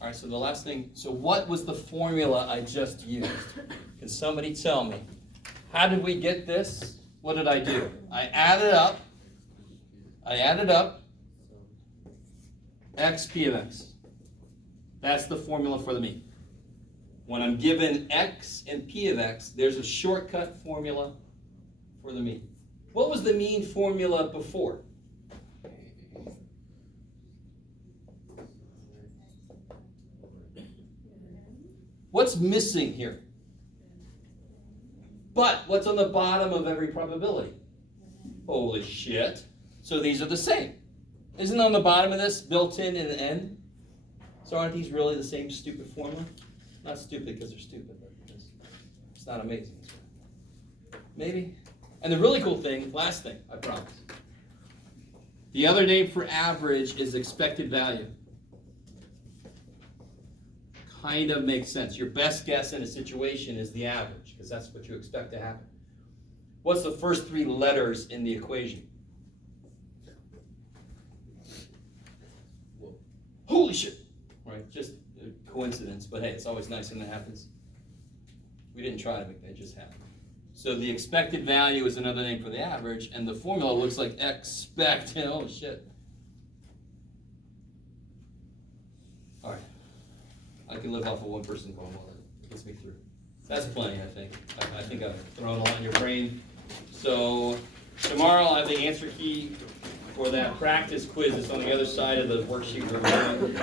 All right, so the last thing, so what was the formula I just used? Can somebody tell me? How did we get this? What did I do? I added up x p of x. That's the formula for the mean. When I'm given x and p of x, there's a shortcut formula for the mean. What was the mean formula before? What's missing here? But what's on the bottom of every probability? Holy shit. So these are the same. Isn't on the bottom of this built in an n? So aren't these really the same stupid formula? Not stupid because they're stupid, but it's not amazing. Maybe. And the really cool thing, last thing, I promise. The other name for average is expected value. Kind of makes sense. Your best guess in a situation is the average, because that's what you expect to happen. What's the first three letters in the equation? Holy shit! Right? Just a coincidence, but hey, it's always nice when that happens. We didn't try to make that, it just happened. So the expected value is another name for the average, and the formula looks like expected. Oh shit. All right. I can live off of one person going well. That gets me through. That's plenty, I think. I think I've thrown a lot in your brain. So tomorrow I'll have the answer key for that practice quiz. It's on the other side of the worksheet we're doing.